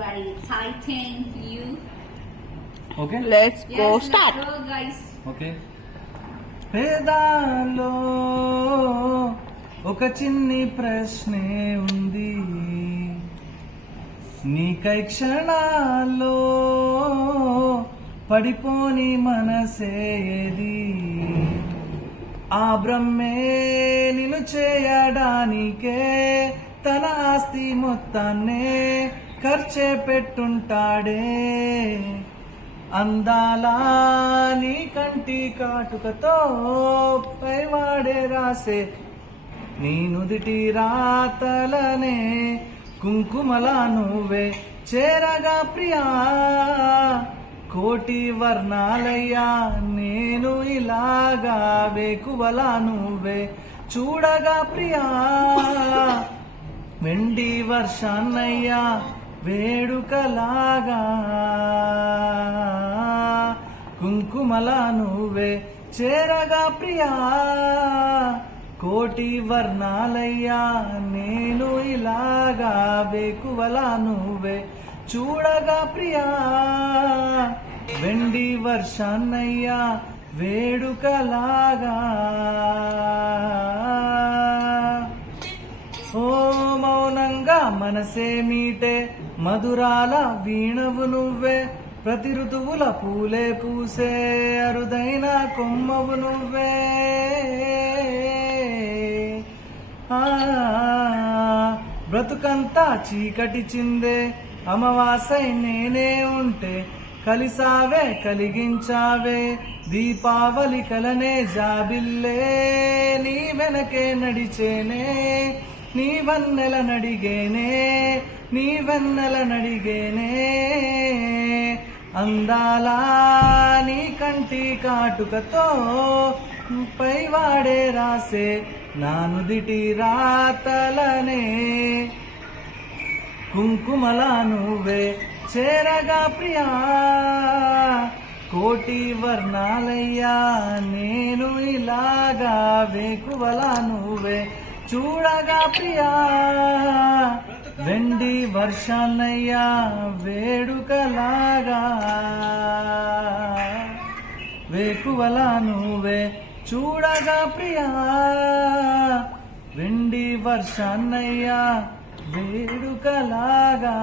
very exciting for you. Okay, Let's go Yes, start. let's go, guys. okay. పేదాలో ఒక చిన్ని ప్రశ్నే ఉంది, నీకై క్షణాల్లో పడిపోని మనసేది, ఆ బ్రహ్మే నిన్ను చేయడానికే తన ఆస్తి మొత్తాన్నే ఖర్చే పెట్టుంటాడే. అందాలా నీ కంటి కాటుకతో పైవాడే రాసే నీ నుదిటి రాతలనే కుంకుమలా నువ్వే చేరగా ప్రియా. కోటి వర్ణాలయ్యా నేను ఇలాగా వేకువలా నువ్వే చూడగా ప్రియా. వెండి వర్షాన్నయ్యా వేడుకలాగా కుంకుమలా నువ్వే చేరగా ప్రియా. కోటి వర్ణాలయ్యా నేను ఇలాగా వేకువలా నువ్వే చూడగా ప్రియా. వెండి వర్షాన్నయ్యా వేడుకలాగా. ఓ మౌనంగా మనసే మీటే మధురాల వీణవు నువ్వే, ప్రతి ఋతువుల పూలే పూసే అరుదైన కొమ్మవు నువ్వే. బ్రతుకంతా చీకటి చిందే అమావాసై నేనే ఉంటే కలిసావే కలిగించావే దీపావళి కలనే జాబిల్లే. నీ వెనకే నడిచేనే నీ వన్నెల నడిగేనే నీ వెన్నెల నడిగేనే. అందాలా నీ కంటి కాటుకతో పైవాడే రాసే నా నుదిటి రాతలనే కుంకుమలా నువ్వే చేరగా ప్రియా. కోటి వర్ణాలయ్యా నేను ఇలాగా వేకువలా నువ్వే చూడగా ప్రియా. వెండి వర్షాన్నయ్యా వేడుకలాగా వేకువలా నువ్వే చూడగా ప్రియా. వెండి వర్షాన్నయ్యా వేడుకలాగా.